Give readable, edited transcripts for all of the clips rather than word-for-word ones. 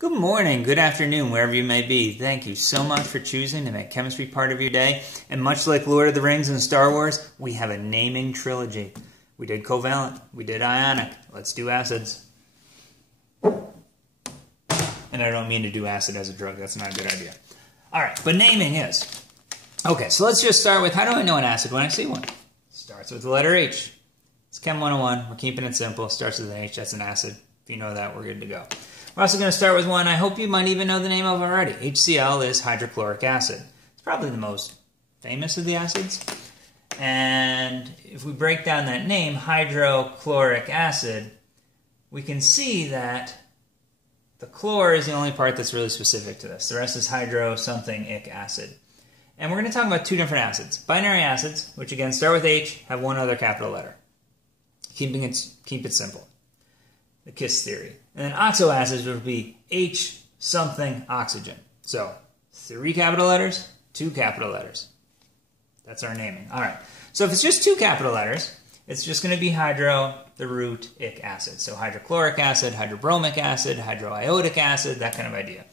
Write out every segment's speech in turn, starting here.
Good morning, good afternoon, wherever you may be. Thank you so much for choosing to make chemistry part of your day. And much like Lord of the Rings and Star Wars, we have a naming trilogy. We did covalent, we did ionic. Let's do acids. And I don't mean to do acid as a drug, that's not a good idea. Alright, but naming is. Okay, so let's just start with, how do I know an acid when I see one? Starts with the letter H. It's Chem 101, we're keeping it simple. Starts with an H, that's an acid. If you know that, we're good to go. We're also going to start with one I hope you might even know the name of already. HCl is hydrochloric acid. It's probably the most famous of the acids. And if we break down that name, hydrochloric acid, we can see that the chlor is the only part that's really specific to this. The rest is hydro something ic acid. And we're going to talk about two different acids. Binary acids, which again start with H, have one other capital letter. Keep it simple. The KISS theory. And then oxoacids would be H something oxygen. So 3 capital letters, 2 capital letters. That's our naming. All right. So if it's just 2 capital letters, it's just going to be hydro, the root, ic acid. So hydrochloric acid, hydrobromic acid, hydroiodic acid, that kind of idea.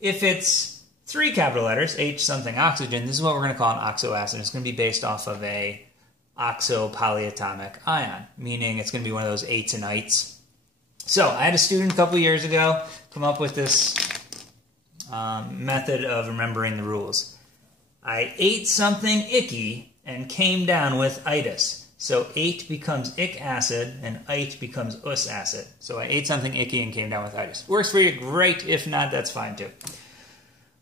If it's 3 capital letters, H something oxygen, this is what we're going to call an oxoacid. It's going to be based off of a oxopolyatomic ion, meaning it's going to be one of those 8s and 9s. So I had a student a couple years ago come up with this method of remembering the rules. I ate something icky and came down with itis. So 8 becomes ic acid and ite becomes us acid. So I ate something icky and came down with itis. Works for you, great. If not, that's fine too.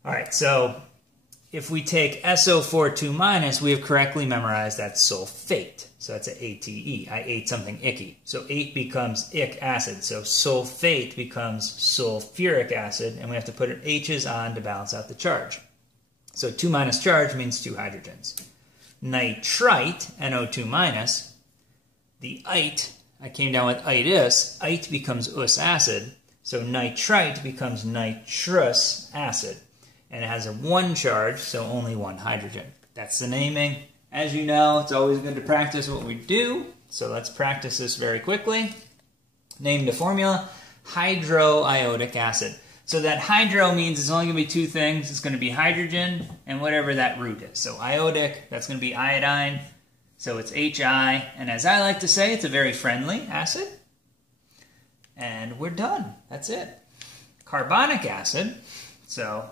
All right, so if we take SO42-, we have correctly memorized that sulfate. So that's an ATE. I ate something icky. So 8 becomes ic acid. So sulfate becomes sulfuric acid, and we have to put H's on to balance out the charge. So 2- charge means 2 hydrogens. Nitrite, NO2-, the ite, I came down with itis, ite becomes us acid. So nitrite becomes nitrous acid. And it has a 1 charge, so only 1 hydrogen. That's the naming. As you know, it's always good to practice what we do. So let's practice this very quickly. Name the formula, hydroiodic acid. So that hydro means it's only going to be 2 things. It's going to be hydrogen and whatever that root is. So iodic, that's going to be iodine. So it's HI. And as I like to say, it's a very friendly acid. And we're done. That's it. Carbonic acid. So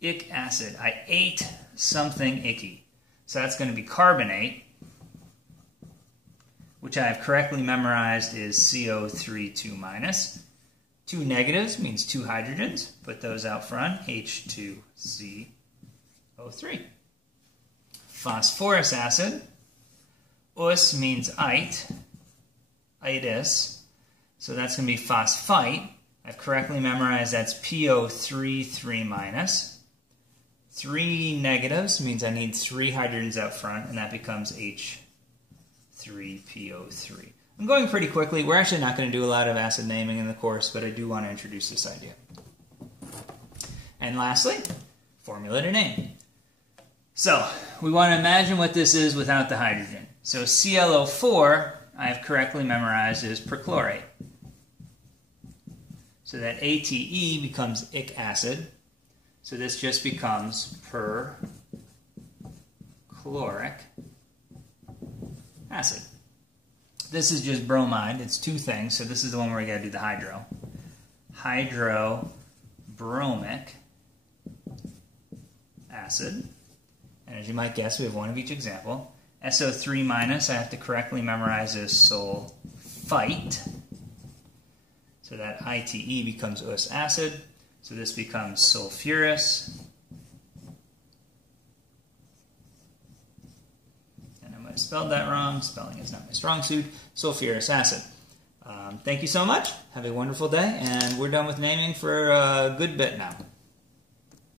ic acid. I ate something icky. So that's going to be carbonate, which I have correctly memorized is CO3 2-. 2 negatives means 2 hydrogens. Put those out front. H2CO3. Phosphorus acid. Us means ite. Itis. So that's going to be phosphite. I've correctly memorized that's PO3 3-. 3 negatives means I need 3 hydrogens out front, and that becomes H3PO3. I'm going pretty quickly. We're actually not going to do a lot of acid naming in the course, but I do want to introduce this idea. And lastly, formula to name. So we want to imagine what this is without the hydrogen. So ClO4, I have correctly memorized, is perchlorate. So that ATE becomes ic acid. So this just becomes perchloric acid. This is just bromide. It's 2 things. So this is the one where we got to do the hydro. Hydrobromic acid. And as you might guess, we have 1 of each example. SO3- I have to correctly memorize as sulfite. So that ITE becomes us acid. So this becomes sulfurous. And I might have spelled that wrong. Spelling is not my strong suit. Sulfurous acid. Thank you so much. Have a wonderful day. And we're done with naming for a good bit now.